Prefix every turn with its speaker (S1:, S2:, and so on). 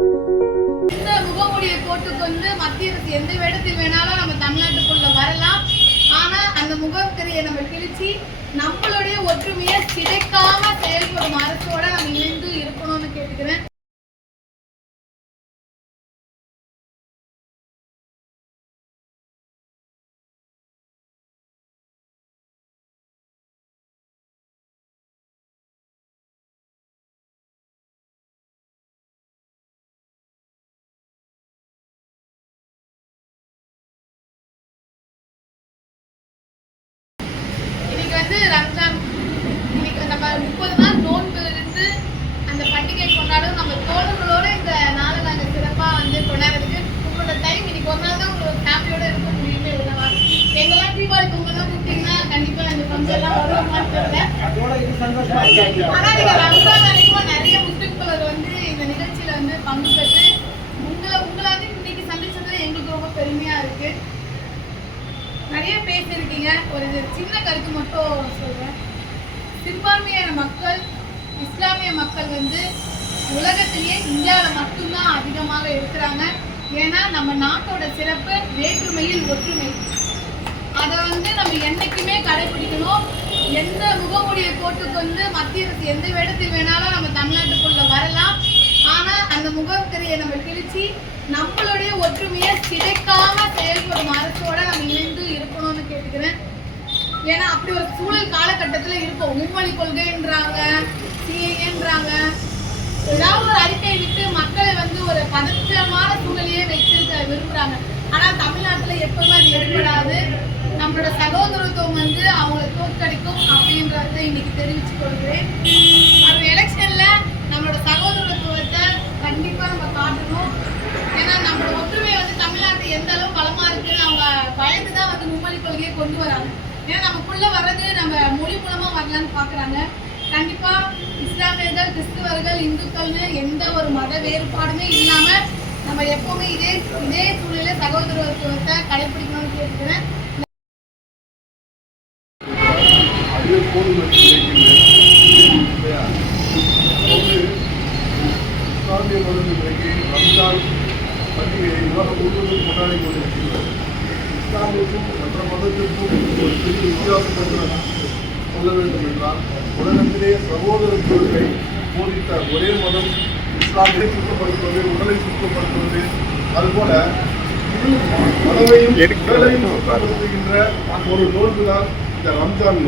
S1: இந்த முகமூடியை போட்டுக்கொண்டு மத்திய அரசு எந்த இடத்தில் வேணாலும் நம்ம தமிழ்நாட்டுக்குள்ள வரலாம். ஆனா அந்த முகத்திரையை நம்ம கிழிச்சு நம்மளுடைய ஒற்றுமையை சிதைக்காம செயல்படும் அரசோட நம்ம இணைந்து இருக்கணும்னு கேட்டுக்கிறேன் இன்னைக்கு வந்து ரம்ஜான் இன்னைக்கு நம்ம முப்பது நாள் நோன்பு இருந்து அந்த பண்டிகை கொண்டாடும் நம்ம தோழர்களோட இந்த நாளை நாங்கள் சிறப்பாக வந்து கொண்டாடுறதுக்கு உங்களோட டைம் இன்னைக்கு ஒரு நாள் தான் உங்களோட ஃபேமிலியோட இருக்க முடியுமே இல்லைவா எங்கெல்லாம் தீபாவளி பொங்கல்லாம் கூப்பிட்டீங்கன்னா கண்டிப்பாக இந்த ஃபங்க்ஷன் எல்லாம் வருவாங்கன்னு தெரியல. ஆனா நீங்க ரம்ஜான் அன்னைக்கும் நிறைய முஸ்லிம்கள் வந்து இந்த நிகழ்ச்சியில வந்து பங்கு பெற்று உங்களை உங்களை வந்து இன்னைக்கு சந்திச்சது எங்களுக்கு ரொம்ப பெருமையா இருக்கு. நிறைய பேசியிருக்கீங்க. ஒரு சின்ன கருத்து மட்டும் சொல்றேன். சிறுபான்மையான மக்கள் இஸ்லாமிய மக்கள் வந்து உலகத்திலேயே இந்தியாவில் மட்டும்தான் அதிகமாக இருக்கிறாங்க. ஏன்னா நம்ம நாட்டோட சிறப்பு வேற்றுமையில் ஒற்றுமை அதை வந்து நம்ம என்னைக்குமே கடைபிடிக்கணும் எந்த முகமூடியை போட்டுக்கொண்டு மத்திய அரசு எந்த இடத்தில் வேணாலும் நம்ம தமிழ்நாட்டுக்குள்ள வரலாம். ஆனா அந்த முகத்திரையை நம்ம கிழிச்சு நம்மளுடைய ஒற்றுமையை சிதைக்காம செயல்படும் அரசோட நம்ம இணைந்து இருக்கணும்னு கேட்டுக்கிறேன். ஏன்னா அப்படி ஒரு சூழல் காலகட்டத்துல இருக்கும் மும்மொழி கொள்கைன்றாங்க சிஏன்றாங்க ஏதாவது ஒரு அறிக்கை விட்டு மக்களை வந்து ஒரு பதற்றமான சூழலையே வச்சிருக்க விரும்புறாங்க. ஆனா தமிழ்நாட்டுல எப்பவுமே அது ஏற்படாது நம்மளோட சகோதரத்துவம் வந்து அவங்களை தோற்கடிக்கும் அப்படின்றத இன்னைக்கு தெரிவிச்சு கொள்கிறேன். வரும் எலெக்ஷன்ல நம்மளோட சகோதரத்துவத்தை கண்டிப்பா நம்ம காட்டணும். ஏன்னா நம்மளோட ஒற்றுமை வந்து தமிழ்நாட்டு எந்த அளவு பலமா இருக்குன்னு அவங்க பயந்து தான் வந்து மும்மொழி கொள்கையை கொண்டு வராங்க. ஏன்னா நமக்குள்ள வர்றது நம்ம மொழி மூலமா வரலான்னு பாக்குறாங்க. கண்டிப்பா இஸ்லாமியர்கள் கிறிஸ்துவர்கள் இந்துக்கள்னு எந்த ஒரு மத வேறுபாடுமே இல்லாம நம்ம எப்பவுமே இதே இதே சூழ்நிலை சகோதரத்துவத்தை கடைபிடிக்கணும்னு கேட்டுக்கிறேன்
S2: அதே போல் நினைக்கின்றேன் இல்லையா அதாவது இஸ்லாமிய மதம் இன்றைக்கு ரம்ஜான் பண்டிகையை உலகம் முழுவதும் கொண்டாடி கொண்டிருக்கின்றது இஸ்லாமுக்கும் மற்ற மதத்திற்கும் ஒரு பெரிய வித்தியாசம் என்று சொல்ல வேண்டும் என்றால் உலகத்திலே சகோதரத்துவத்தை போதித்த ஒரே மதம் இஸ்லாமியை சுத்தப்படுத்துவது உடலை சுத்தப்படுத்துவது அதுபோல இரு மதவையும் உடலையும் சுத்தப்படுத்துகின்ற ஒரு நோன்புதான் இந்த ரம்ஜான்